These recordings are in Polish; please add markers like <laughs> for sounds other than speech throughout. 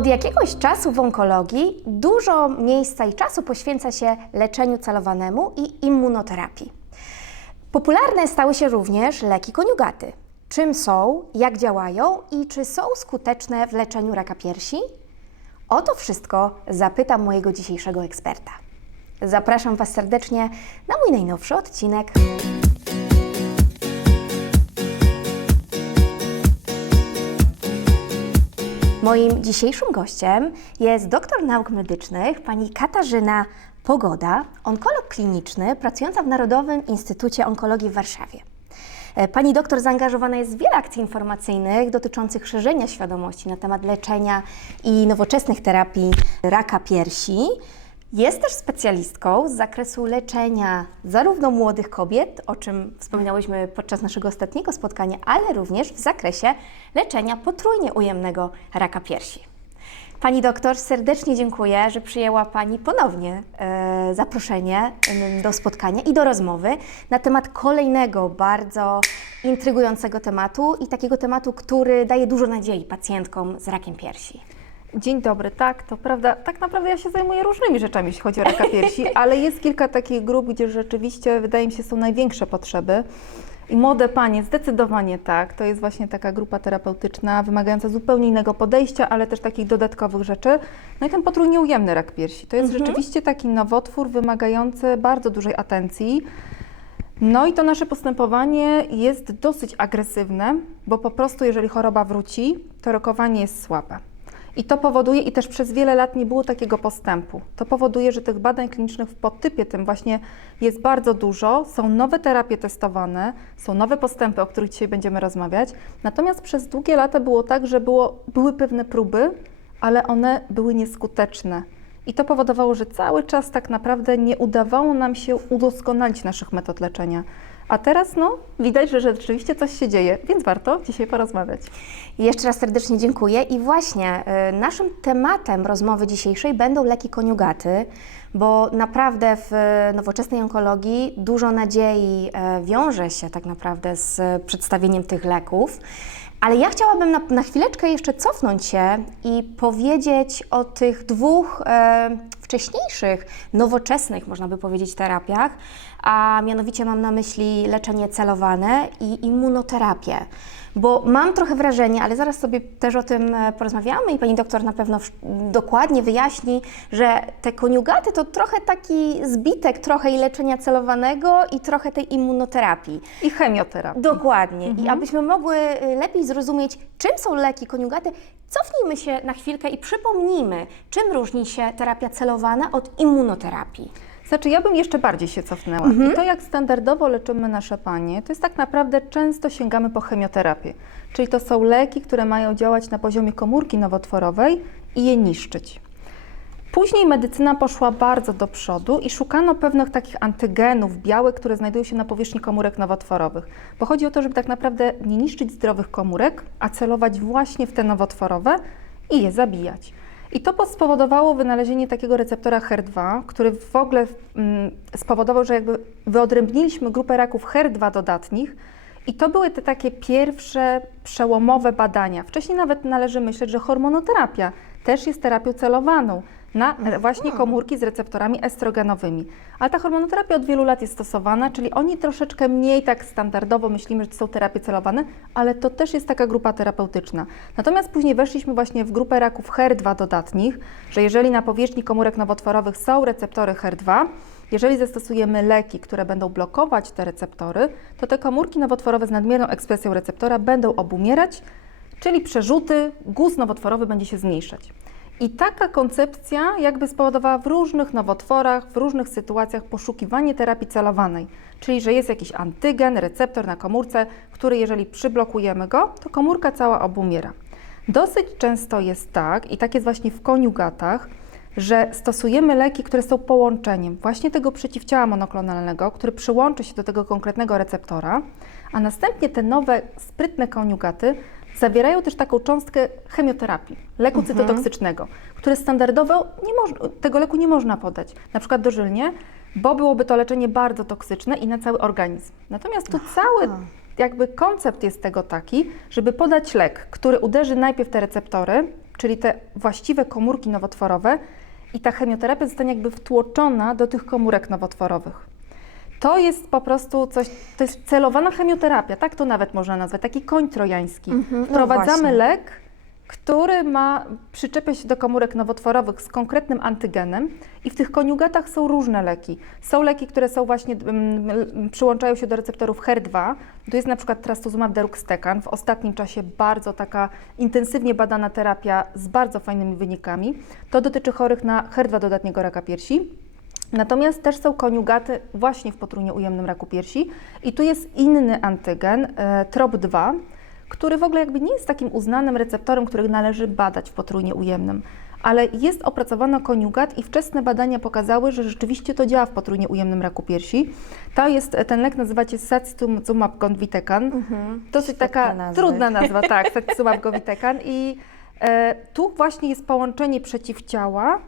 Od jakiegoś czasu w onkologii dużo miejsca i czasu poświęca się leczeniu celowanemu i immunoterapii. Popularne stały się również leki koniugaty. Czym są, jak działają i czy są skuteczne w leczeniu raka piersi? O to wszystko zapytam mojego dzisiejszego eksperta. Zapraszam Was serdecznie na mój najnowszy odcinek. Moim dzisiejszym gościem jest doktor nauk medycznych pani Katarzyna Pogoda, onkolog kliniczny pracująca w Narodowym Instytucie Onkologii w Warszawie. E, Pani doktor zaangażowana jest w wiele akcji informacyjnych dotyczących szerzenia świadomości na temat leczenia i nowoczesnych terapii raka piersi. Jest też specjalistką z zakresu leczenia zarówno młodych kobiet, o czym wspominałyśmy podczas naszego ostatniego spotkania, ale również w zakresie leczenia potrójnie ujemnego raka piersi. Pani doktor, serdecznie dziękuję, że przyjęła Pani ponownie e, zaproszenie do spotkania i do rozmowy na temat kolejnego bardzo intrygującego tematu i takiego tematu, który daje dużo nadziei pacjentkom z rakiem piersi. Dzień dobry, tak, to prawda. Tak naprawdę ja się zajmuję różnymi rzeczami, jeśli chodzi o raka piersi, <laughs> ale jest kilka takich grup, gdzie rzeczywiście wydaje mi się są największe potrzeby. I młode panie, zdecydowanie tak. To jest właśnie taka grupa terapeutyczna, wymagająca zupełnie innego podejścia, ale też takich dodatkowych rzeczy. No i ten potrójnie ujemny rak piersi. To jest rzeczywiście taki nowotwór wymagający bardzo dużej atencji. No i to nasze postępowanie jest dosyć agresywne, bo po prostu jeżeli choroba wróci, to rokowanie jest słabe. I to powoduje, i też przez wiele lat nie było takiego postępu. To powoduje, że tych badań klinicznych w podtypie tym właśnie jest bardzo dużo, są nowe terapie testowane, są nowe postępy, o których dzisiaj będziemy rozmawiać. Natomiast przez długie lata było tak, że było, były pewne próby, ale one były nieskuteczne. I to powodowało, że cały czas tak naprawdę nie udawało nam się udoskonalić naszych metod leczenia. A teraz no, widać, że rzeczywiście coś się dzieje, więc warto dzisiaj porozmawiać. Jeszcze raz serdecznie dziękuję i właśnie y, naszym tematem rozmowy dzisiejszej będą leki koniugaty, bo naprawdę w y, nowoczesnej onkologii dużo nadziei e, wiąże się tak naprawdę z przedstawieniem tych leków. Ale ja chciałabym na, na chwileczkę jeszcze cofnąć się i powiedzieć o tych dwóch e, wcześniejszych, nowoczesnych, można by powiedzieć, terapiach, a mianowicie mam na myśli leczenie celowane i immunoterapię. Bo mam trochę wrażenie, ale zaraz sobie też o tym e, porozmawiamy i pani doktor na pewno dokładnie wyjaśni, że te koniugaty to trochę taki zbitek trochę i leczenia celowanego i trochę tej immunoterapii. I chemioterapia. Dokładnie. I abyśmy mogły y, lepiej zrozumieć, czym są leki koniugaty, cofnijmy się na chwilkę i przypomnijmy, czym różni się terapia celowana od immunoterapii. Znaczy, ja bym jeszcze bardziej się cofnęła. I to, jak standardowo leczymy nasze panie, to jest tak naprawdę często sięgamy po chemioterapię. Czyli to są leki, które mają działać na poziomie komórki nowotworowej i je niszczyć. Później medycyna poszła bardzo do przodu i szukano pewnych takich antygenów białych, które znajdują się na powierzchni komórek nowotworowych. Bo chodzi o to, żeby tak naprawdę nie niszczyć zdrowych komórek, a celować właśnie w te nowotworowe i je zabijać. I to spowodowało wynalezienie takiego receptora HER2, który w ogóle mm, spowodował, że jakby wyodrębniliśmy grupę raków HER2 dodatnich i to były te takie pierwsze przełomowe badania. Wcześniej nawet należy myśleć, że hormonoterapia też jest terapią celowaną na właśnie komórki z receptorami estrogenowymi. Ale ta hormonoterapia od wielu lat jest stosowana, czyli oni troszeczkę mniej tak standardowo myślimy, że to są terapie celowane, ale to też jest taka grupa terapeutyczna. Natomiast później weszliśmy właśnie w grupę raków HER2 dodatnich, że jeżeli na powierzchni komórek nowotworowych są receptory HER2, jeżeli zastosujemy leki, które będą blokować te receptory, to te komórki nowotworowe z nadmierną ekspresją receptora będą obumierać, czyli przerzuty, guz nowotworowy będzie się zmniejszać. I taka koncepcja jakby spowodowała w różnych nowotworach, w różnych sytuacjach poszukiwanie terapii celowanej, czyli że jest jakiś antygen, receptor na komórce, który jeżeli przyblokujemy go, to komórka cała obumiera. Dosyć często jest tak, i tak jest właśnie w koniugatach, że stosujemy leki, które są połączeniem właśnie tego przeciwciała monoklonalnego, który przyłączy się do tego konkretnego receptora, a następnie te nowe, sprytne koniugaty zawierają też taką cząstkę chemioterapii, leku cytotoksycznego, które standardowo tego leku nie można podać, na przykład dożylnie, bo byłoby to leczenie bardzo toksyczne i na cały organizm. Natomiast tu cały jakby koncept jest tego taki, żeby podać lek, który uderzy najpierw te receptory, czyli te właściwe komórki nowotworowe i ta chemioterapia zostanie jakby wtłoczona do tych komórek nowotworowych. To jest po prostu coś, to jest celowana chemioterapia, tak to nawet można nazwać, taki koń trojański. Mhm, no Wprowadzamy właśnie. lek, który ma, przyczepia się do komórek nowotworowych z konkretnym antygenem i w tych koniugatach są różne leki. Są leki, które są właśnie, mm, mm, przyłączają się do receptorów HER2, to jest na przykład trastuzumab deruxtecan, w ostatnim czasie bardzo taka intensywnie badana terapia z bardzo fajnymi wynikami. To dotyczy chorych na HER2 dodatniego raka piersi. Natomiast też są koniugaty właśnie w potrójnie ujemnym raku piersi i tu jest inny antygen, e, TROP2, który w ogóle jakby nie jest takim uznanym receptorem, który należy badać w potrójnie ujemnym. Ale jest opracowano koniugat i wczesne badania pokazały, że rzeczywiście to działa w potrójnie ujemnym raku piersi. To jest, ten lek nazywa się Satsumab govitecan. Dosyć Świetne taka nazwy. trudna nazwa, tak, <laughs> Satsumab govitecan. I e, tu właśnie jest połączenie przeciwciała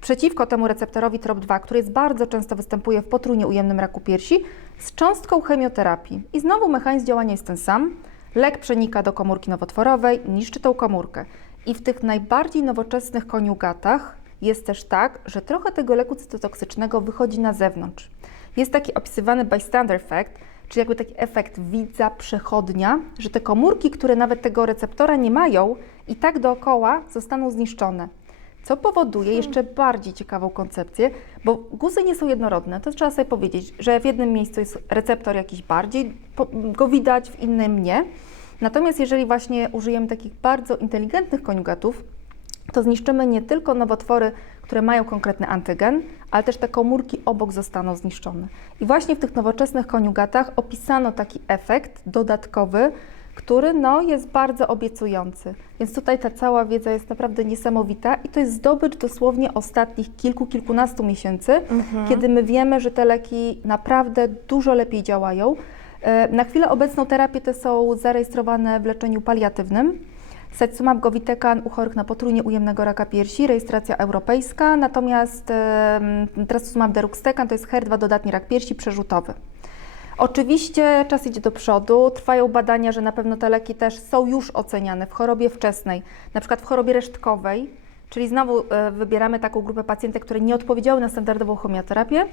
przeciwko temu receptorowi TROP2, który jest bardzo często występuje w potrójnie ujemnym raku piersi, z cząstką chemioterapii. I znowu mechanizm działania jest ten sam. Lek przenika do komórki nowotworowej, niszczy tą komórkę. I w tych najbardziej nowoczesnych koniugatach jest też tak, że trochę tego leku cytotoksycznego wychodzi na zewnątrz. Jest taki opisywany bystander effect, czyli jakby taki efekt widza, przechodnia, że te komórki, które nawet tego receptora nie mają, i tak dookoła zostaną zniszczone. Co powoduje jeszcze bardziej ciekawą koncepcję, bo guzy nie są jednorodne. To trzeba sobie powiedzieć, że w jednym miejscu jest receptor jakiś bardziej, go widać, w innym nie. Natomiast jeżeli właśnie użyjemy takich bardzo inteligentnych koniugatów, to zniszczymy nie tylko nowotwory, które mają konkretny antygen, ale też te komórki obok zostaną zniszczone. I właśnie w tych nowoczesnych koniugatach opisano taki efekt dodatkowy, który no, jest bardzo obiecujący. Więc tutaj ta cała wiedza jest naprawdę niesamowita i to jest zdobycz dosłownie ostatnich kilku, kilkunastu miesięcy, kiedy my wiemy, że te leki naprawdę dużo lepiej działają. E, Na chwilę obecną terapie te są zarejestrowane w leczeniu paliatywnym. Satsumab govitecan u chorych na potrójnie ujemnego raka piersi, rejestracja europejska, natomiast e, trastuzumab deruxtecan to jest HER2 dodatni rak piersi przerzutowy. Oczywiście czas idzie do przodu, trwają badania, że na pewno te leki też są już oceniane w chorobie wczesnej, na przykład w chorobie resztkowej, czyli znowu e, wybieramy taką grupę pacjentek, które nie odpowiedziały na standardową chemioterapię.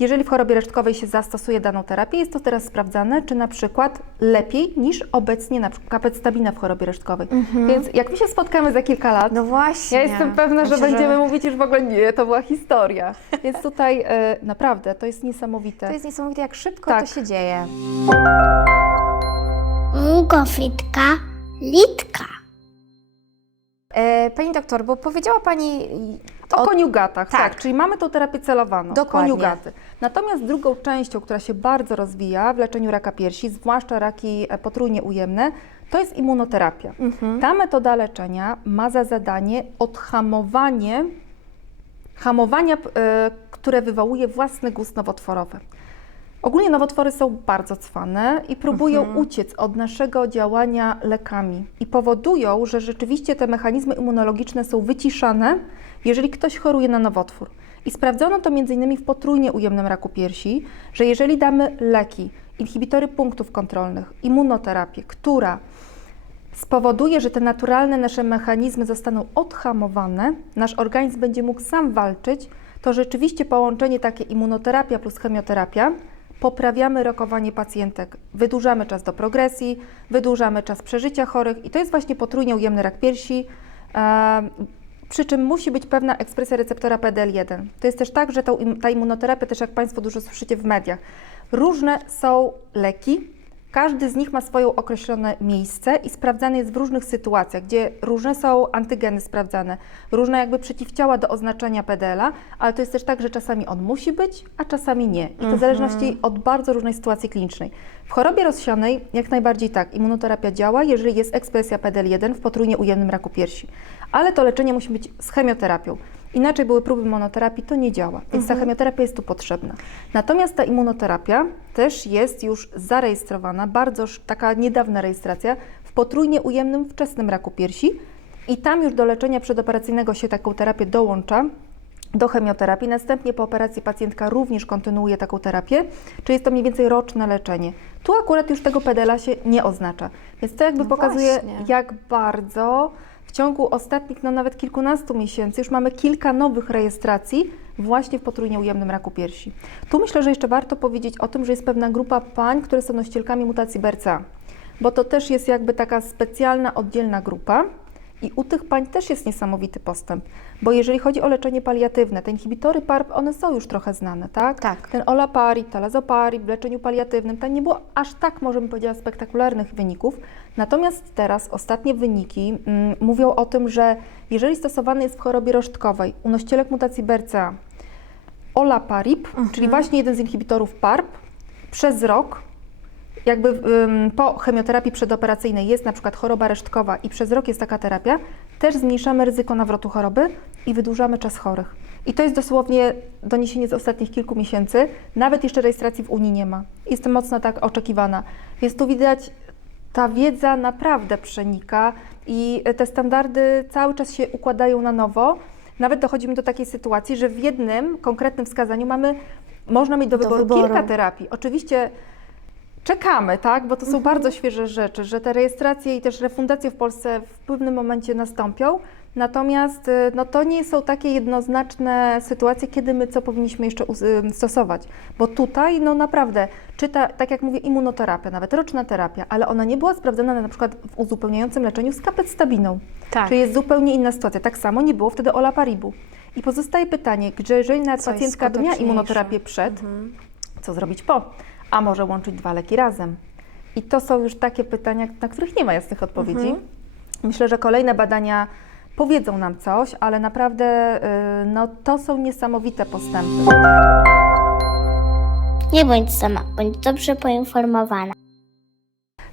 Jeżeli w chorobie resztkowej się zastosuje daną terapię, jest to teraz sprawdzane, czy na przykład lepiej niż obecnie na przykład kapectabina w chorobie resztkowej. Więc jak my się spotkamy za kilka lat, No właśnie. ja jestem pewna, że Myślę, będziemy mówić już w ogóle nie, to była historia. Więc tutaj e, naprawdę to jest niesamowite. To jest niesamowite, jak szybko Tak. to się dzieje. Mugofrytka, litka. E, pani doktor, bo powiedziała Pani O o koniugatach, tak. tak. czyli mamy tą terapię celowaną, Dokładnie. koniugaty. Natomiast drugą częścią, która się bardzo rozwija w leczeniu raka piersi, zwłaszcza raki e, potrójnie ujemne, to jest immunoterapia. Mhm. Ta metoda leczenia ma za zadanie odhamowanie hamowania, e, które wywołuje własny guz nowotworowy. Ogólnie nowotwory są bardzo cwane i próbują Mhm. uciec od naszego działania lekami i powodują, że rzeczywiście te mechanizmy immunologiczne są wyciszane, jeżeli ktoś choruje na nowotwór. I sprawdzono to m.in. w potrójnie ujemnym raku piersi, że jeżeli damy leki, inhibitory punktów kontrolnych, immunoterapię, która spowoduje, że te naturalne nasze mechanizmy zostaną odhamowane, nasz organizm będzie mógł sam walczyć, to rzeczywiście połączenie takie immunoterapia plus chemioterapia poprawiamy rokowanie pacjentek, wydłużamy czas do progresji, wydłużamy czas przeżycia chorych i to jest właśnie potrójnie ujemny rak piersi. E, przy czym musi być pewna ekspresja receptora PDL1. To jest też tak, że ta immunoterapia, też jak Państwo dużo słyszycie w mediach, różne są leki, każdy z nich ma swoje określone miejsce i sprawdzany jest w różnych sytuacjach, gdzie różne są antygeny sprawdzane, różne jakby przeciwciała do oznaczenia PDL-a, ale to jest też tak, że czasami on musi być, a czasami nie. I to w zależności od bardzo różnej sytuacji klinicznej. W chorobie rozsianej jak najbardziej tak, immunoterapia działa, jeżeli jest ekspresja PDL1 w potrójnie ujemnym raku piersi. Ale to leczenie musi być z chemioterapią. Inaczej były próby monoterapii, to nie działa, więc ta chemioterapia jest tu potrzebna. Natomiast ta immunoterapia też jest już zarejestrowana, bardzo taka niedawna rejestracja w potrójnie ujemnym wczesnym raku piersi i tam już do leczenia przedoperacyjnego się taką terapię dołącza do chemioterapii. Następnie po operacji pacjentka również kontynuuje taką terapię, czyli jest to mniej więcej roczne leczenie. Tu akurat już tego pedela się nie oznacza, więc to jakby No pokazuje, właśnie. jak bardzo ciągu ostatnich, no nawet kilkunastu miesięcy już mamy kilka nowych rejestracji właśnie w potrójnie ujemnym raku piersi. Tu myślę, że jeszcze warto powiedzieć o tym, że jest pewna grupa pań, które są nosicielkami mutacji BRCA, bo to też jest jakby taka specjalna, oddzielna grupa. I u tych pań też jest niesamowity postęp, bo jeżeli chodzi o leczenie paliatywne, te inhibitory PARP, one są już trochę znane, tak? Tak. Ten olaparib, talazoparib w leczeniu paliatywnym, tam nie było aż tak, możemy powiedzieć, spektakularnych wyników. Natomiast teraz ostatnie wyniki mm, mówią o tym, że jeżeli stosowany jest w chorobie rożtkowej u nosicielek mutacji BRCA olaparib, czyli właśnie jeden z inhibitorów PARP, przez rok jakby po chemioterapii przedoperacyjnej jest na przykład choroba resztkowa i przez rok jest taka terapia, też zmniejszamy ryzyko nawrotu choroby i wydłużamy czas chorych. I to jest dosłownie doniesienie z ostatnich kilku miesięcy. Nawet jeszcze rejestracji w Unii nie ma. Jestem mocno tak oczekiwana. Więc tu widać, ta wiedza naprawdę przenika i te standardy cały czas się układają na nowo. Nawet dochodzimy do takiej sytuacji, że w jednym konkretnym wskazaniu mamy, można mieć do, Do wyboru, wyboru. kilka terapii. Oczywiście czekamy, tak, bo to są bardzo świeże rzeczy, że te rejestracje i też refundacje w Polsce w pewnym momencie nastąpią. Natomiast y, no, to nie są takie jednoznaczne sytuacje, kiedy my co powinniśmy jeszcze stosować. Bo tutaj, no naprawdę, czy ta, tak jak mówię, immunoterapia, nawet roczna terapia, ale ona nie była sprawdzona na przykład w uzupełniającym leczeniu z kapectabiną. Tak. Czyli jest zupełnie inna sytuacja. Tak samo nie było wtedy olaparibu. I pozostaje pytanie, że jeżeli nawet Co pacjentka miała immunoterapię przed, co zrobić po? A może łączyć dwa leki razem? I to są już takie pytania, na których nie ma jasnych odpowiedzi. Myślę, że kolejne badania powiedzą nam coś, ale naprawdę y, no, to są niesamowite postępy. Nie bądź sama, bądź dobrze poinformowana.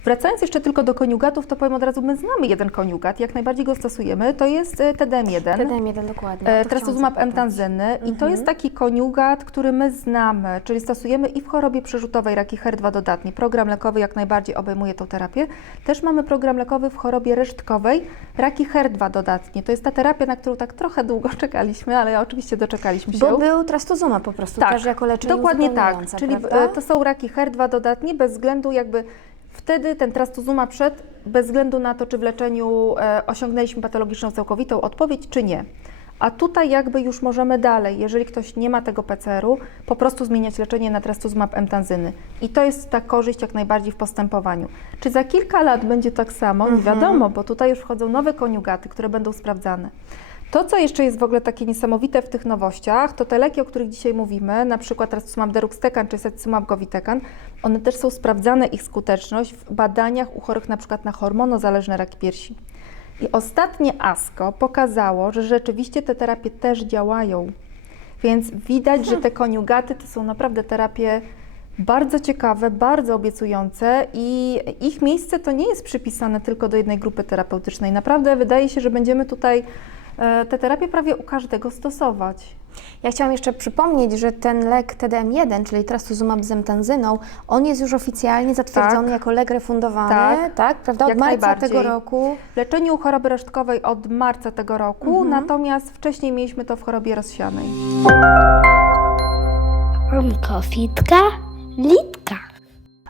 Wracając jeszcze tylko do koniugatów, to powiem od razu, my znamy jeden koniugat, jak najbardziej go stosujemy, to jest y, TDM1. TDM1 dokładnie. E, Trastuzumab emtanzyny i to jest taki koniugat, który my znamy, czyli stosujemy i w chorobie przerzutowej raki HER2 dodatni. Program lekowy jak najbardziej obejmuje tą terapię. Też mamy program lekowy w chorobie resztkowej raki HER2 dodatni. To jest ta terapia, na którą tak trochę długo <laughs> czekaliśmy, ale oczywiście doczekaliśmy się. Bo był trastuzuma po prostu też jako leczenie Dokładnie tak, czyli prawda? e, to są raki HER2 dodatni bez względu jakby wtedy ten trastuzuma przed, bez względu na to, czy w leczeniu e, osiągnęliśmy patologiczną całkowitą odpowiedź, czy nie. A tutaj jakby już możemy dalej, jeżeli ktoś nie ma tego PCR-u, po prostu zmieniać leczenie na trastuzumab emtanzyny. I to jest ta korzyść jak najbardziej w postępowaniu. Czy za kilka lat będzie tak samo? Nie wiadomo, bo tutaj już wchodzą nowe koniugaty, które będą sprawdzane. To, co jeszcze jest w ogóle takie niesamowite w tych nowościach, to te leki, o których dzisiaj mówimy, na przykład trastuzumab deruxtecan czy setsumab govitecan, one też są sprawdzane ich skuteczność w badaniach u chorych na przykład na hormonozależne raki piersi. I ostatnie ASCO pokazało, że rzeczywiście te terapie też działają. Więc widać, że te koniugaty to są naprawdę terapie bardzo ciekawe, bardzo obiecujące i ich miejsce to nie jest przypisane tylko do jednej grupy terapeutycznej. Naprawdę wydaje się, że będziemy tutaj te terapie prawie u każdego stosować. Ja chciałam jeszcze przypomnieć, że ten lek TDM1, czyli trastuzumab z emtanzyną, on jest już oficjalnie zatwierdzony Tak. jako lek refundowany, Tak. tak, prawda? Od Jak marca tego roku. W leczeniu choroby resztkowej od marca tego roku, natomiast wcześniej mieliśmy to w chorobie rozsianej. Onkofitka, litka.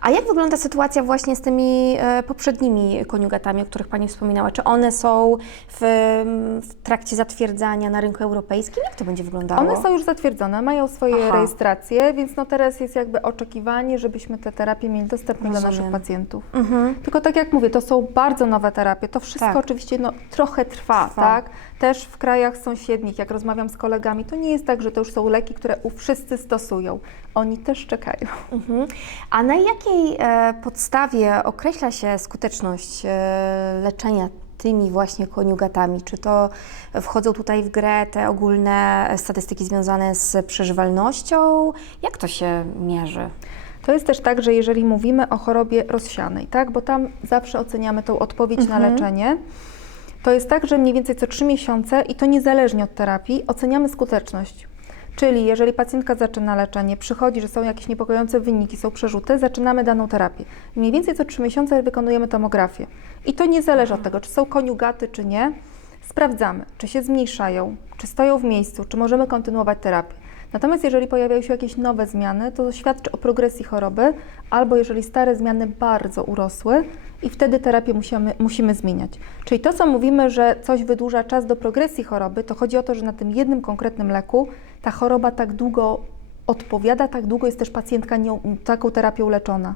A jak wygląda sytuacja właśnie z tymi e, poprzednimi koniugatami, o których Pani wspominała? Czy one są w, w trakcie zatwierdzania na rynku europejskim? Jak to będzie wyglądało? One są już zatwierdzone, mają swoje Aha. rejestracje, więc no teraz jest jakby oczekiwanie, żebyśmy te terapie mieli dostępne dla Rozumiem. naszych pacjentów. Mhm. Tylko tak jak mówię, to są bardzo nowe terapie. To wszystko Tak. oczywiście no, trochę trwa, Trwa. tak? Też w krajach sąsiednich, jak rozmawiam z kolegami, to nie jest tak, że to już są leki, które u wszyscy stosują. Oni też czekają. Mhm. A na jakiej e, podstawie określa się skuteczność e, leczenia tymi właśnie koniugatami? Czy to wchodzą tutaj w grę te ogólne statystyki związane z przeżywalnością? Jak to się mierzy? To jest też tak, że jeżeli mówimy o chorobie rozsianej, tak, bo tam zawsze oceniamy tą odpowiedź na leczenie, to jest tak, że mniej więcej co 3 miesiące i to niezależnie od terapii oceniamy skuteczność. Czyli jeżeli pacjentka zaczyna leczenie, przychodzi, że są jakieś niepokojące wyniki, są przerzuty, zaczynamy daną terapię. Mniej więcej co 3 miesiące wykonujemy tomografię. I to nie zależy od tego, czy są koniugaty, czy nie. Sprawdzamy, czy się zmniejszają, czy stoją w miejscu, czy możemy kontynuować terapię. Natomiast jeżeli pojawiają się jakieś nowe zmiany, to świadczy o progresji choroby, albo jeżeli stare zmiany bardzo urosły i wtedy terapię musimy, musimy zmieniać. Czyli to, co mówimy, że coś wydłuża czas do progresji choroby, to chodzi o to, że na tym jednym konkretnym leku ta choroba tak długo odpowiada, tak długo jest też pacjentka taką terapią leczona.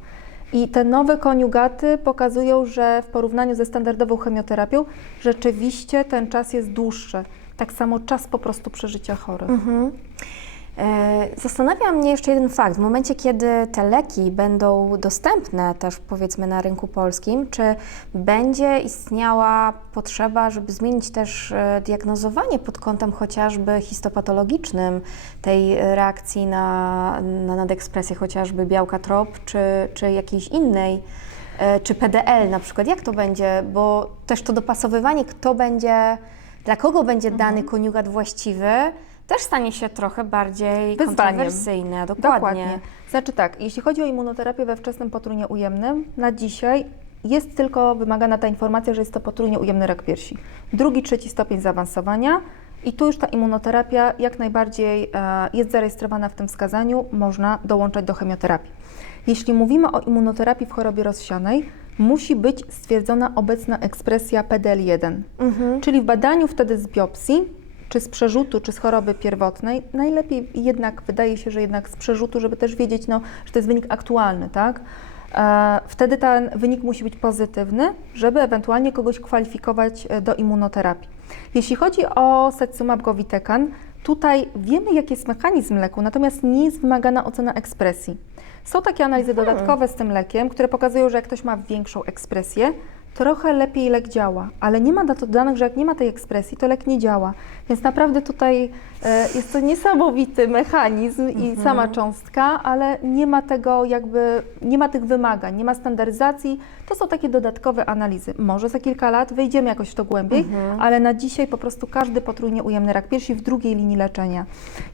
I te nowe koniugaty pokazują, że w porównaniu ze standardową chemioterapią rzeczywiście ten czas jest dłuższy. Tak samo czas po prostu przeżycia chorych. E, Zastanawia mnie jeszcze jeden fakt. W momencie, kiedy te leki będą dostępne też powiedzmy na rynku polskim, czy będzie istniała potrzeba, żeby zmienić też e, diagnozowanie pod kątem chociażby histopatologicznym tej e, reakcji na, na nadekspresję chociażby białka TROP, czy, czy jakiejś innej, e, czy PDL na przykład. Jak to będzie? Bo też to dopasowywanie, kto będzie, dla kogo będzie dany koniugat właściwy, też stanie się trochę bardziej Wyzwaniem. kontrowersyjne. Dokładnie. Dokładnie. Znaczy tak, jeśli chodzi o immunoterapię we wczesnym potrójnie ujemnym, na dzisiaj jest tylko wymagana ta informacja, że jest to potrójnie ujemny rak piersi. Drugi, trzeci stopień zaawansowania i tu już ta immunoterapia jak najbardziej e, jest zarejestrowana w tym wskazaniu, można dołączać do chemioterapii. Jeśli mówimy o immunoterapii w chorobie rozsianej, musi być stwierdzona obecna ekspresja PDL1, czyli w badaniu wtedy z biopsji czy z przerzutu, czy z choroby pierwotnej, najlepiej jednak, wydaje się, że jednak z przerzutu, żeby też wiedzieć, no, że to jest wynik aktualny, tak? E, Wtedy ten wynik musi być pozytywny, żeby ewentualnie kogoś kwalifikować e, do immunoterapii. Jeśli chodzi o Setsumab govitecan, tutaj wiemy, jaki jest mechanizm leku, natomiast nie jest wymagana ocena ekspresji. Są takie analizy dodatkowe z tym lekiem, które pokazują, że jak ktoś ma większą ekspresję, trochę lepiej lek działa, ale nie ma na to danych, że jak nie ma tej ekspresji, to lek nie działa. Więc naprawdę tutaj e, jest to niesamowity mechanizm i sama cząstka, ale nie ma tego jakby, nie ma tych wymagań, nie ma standaryzacji. To są takie dodatkowe analizy. Może za kilka lat wejdziemy jakoś w to głębiej, ale na dzisiaj po prostu każdy potrójnie ujemny rak piersi w drugiej linii leczenia.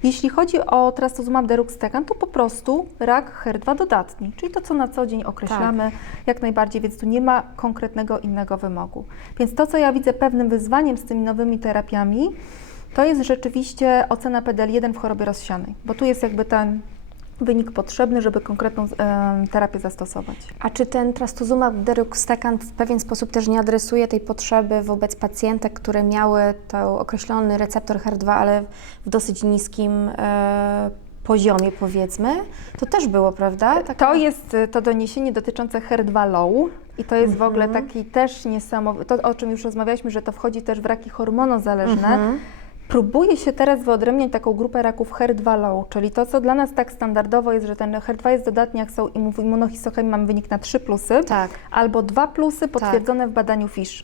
Jeśli chodzi o trastuzumab deruxtecan, to po prostu rak HER2 dodatni, czyli to, co na co dzień określamy jak najbardziej, więc tu nie ma konkretnego innego wymogu. Więc to, co ja widzę pewnym wyzwaniem z tymi nowymi terapiami, to jest rzeczywiście ocena PDL1 w chorobie rozsianej, bo tu jest jakby ten wynik potrzebny, żeby konkretną em, terapię zastosować. A czy ten trastuzumab deruxtecan w pewien sposób też nie adresuje tej potrzeby wobec pacjentek, które miały ten określony receptor HER2, ale w dosyć niskim e, poziomie powiedzmy? To też było, prawda? Tak- To jest y, to doniesienie dotyczące HER2 low i to jest w ogóle taki też niesamowity, to o czym już rozmawialiśmy, że to wchodzi też w raki hormonozależne. Próbuje się teraz wyodrębniać taką grupę raków HER2 low, czyli to, co dla nas tak standardowo jest, że ten HER2 jest dodatni, jak są immunohistochemii mamy wynik na 3 plusy, Tak. albo 2 plusy potwierdzone w badaniu FISH.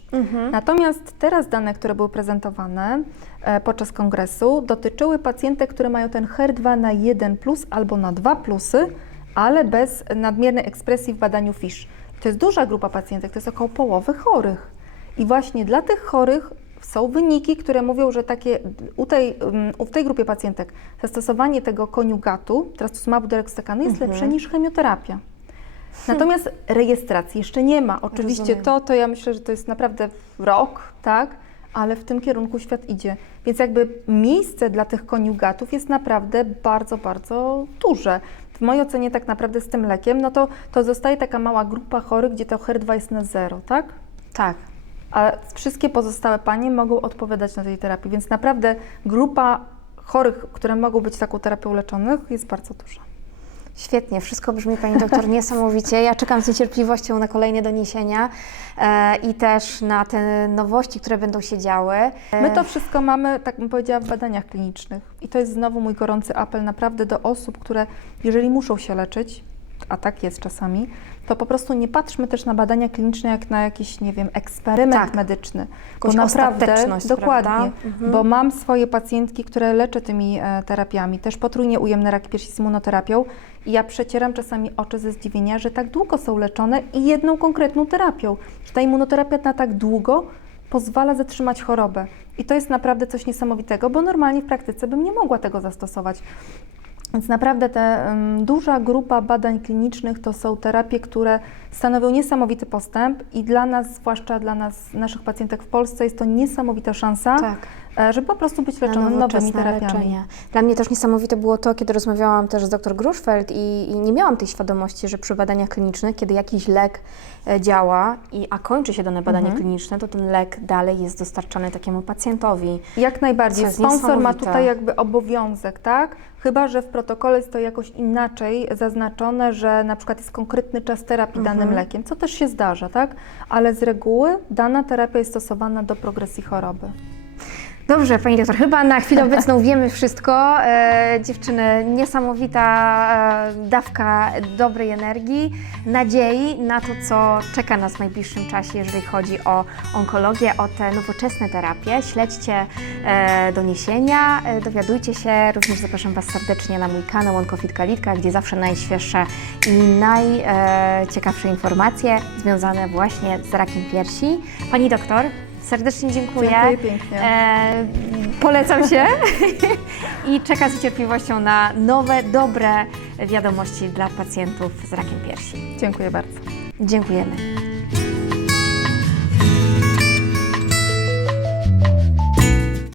Natomiast teraz dane, które były prezentowane e, podczas kongresu, dotyczyły pacjentek, które mają ten HER2 na 1 plus albo na 2 plusy, ale bez nadmiernej ekspresji w badaniu FISH. To jest duża grupa pacjentek, to jest około połowy chorych. I właśnie dla tych chorych są wyniki, które mówią, że takie u tej, um, w tej grupie pacjentek zastosowanie tego koniugatu, trastuzumab deruxtecanu jest lepsze niż chemioterapia. Natomiast rejestracji jeszcze nie ma. Oczywiście Rozumiem. to, to ja myślę, że to jest naprawdę rok, tak? Ale w tym kierunku świat idzie. Więc jakby miejsce dla tych koniugatów jest naprawdę bardzo, bardzo duże. W mojej ocenie tak naprawdę z tym lekiem, no to, to zostaje taka mała grupa chorych, gdzie to HER2 jest na zero, tak? Tak. A wszystkie pozostałe panie mogą odpowiadać na tej terapii, więc naprawdę grupa chorych, które mogą być taką terapią leczonych jest bardzo duża. Świetnie, wszystko brzmi Pani doktor <laughs> niesamowicie. Ja czekam z niecierpliwością na kolejne doniesienia e, i też na te nowości, które będą się działy. E, My to wszystko mamy, tak bym powiedziała, w badaniach klinicznych. I to jest znowu mój gorący apel naprawdę do osób, które jeżeli muszą się leczyć, a tak jest czasami, to po prostu nie patrzmy też na badania kliniczne jak na jakiś, nie wiem, eksperyment Tak. medyczny. Jakąś ostateczność, dokładnie, prawda? Mhm. bo mam swoje pacjentki, które leczę tymi e, terapiami, też potrójnie ujemne raki piersi z immunoterapią i ja przecieram czasami oczy ze zdziwienia, że tak długo są leczone i jedną konkretną terapią, że ta immunoterapia na tak długo pozwala zatrzymać chorobę. I to jest naprawdę coś niesamowitego, bo normalnie w praktyce bym nie mogła tego zastosować. Więc naprawdę ta duża grupa badań klinicznych to są terapie, które stanowią niesamowity postęp i dla nas, zwłaszcza dla nas, naszych pacjentek w Polsce, jest to niesamowita szansa, Tak. e, żeby po prostu być leczonym nowymi terapiami. leczenie. Dla mnie też niesamowite było to, kiedy rozmawiałam też z dr Gruszfeld i, i nie miałam tej świadomości, że przy badaniach klinicznych, kiedy jakiś lek e, działa, i, a kończy się dane badanie Mhm. kliniczne, to ten lek dalej jest dostarczany takiemu pacjentowi. Jak najbardziej. Sponsor ma tutaj jakby obowiązek, tak? Chyba, że w protokole jest to jakoś inaczej zaznaczone, że na przykład jest konkretny czas terapii Mhm. Danym lekiem, co też się zdarza, tak? Ale z reguły dana terapia jest stosowana do progresji choroby. Dobrze, Pani doktor, chyba na chwilę <laughs> obecną wiemy wszystko. E, dziewczyny, niesamowita e, dawka dobrej energii, nadziei na to, co czeka nas w najbliższym czasie, jeżeli chodzi o onkologię, o te nowoczesne terapie. Śledźcie e, doniesienia, e, dowiadujcie się. Również zapraszam Was serdecznie na mój kanał Onkofit Kalitka, gdzie zawsze najświeższe i najciekawsze informacje związane właśnie z rakiem piersi. Pani doktor, serdecznie dziękuję. Dziękuję pięknie. E, polecam się <laughs> i czekam z niecierpliwością na nowe, dobre wiadomości dla pacjentów z rakiem piersi. Dziękuję bardzo. Dziękujemy.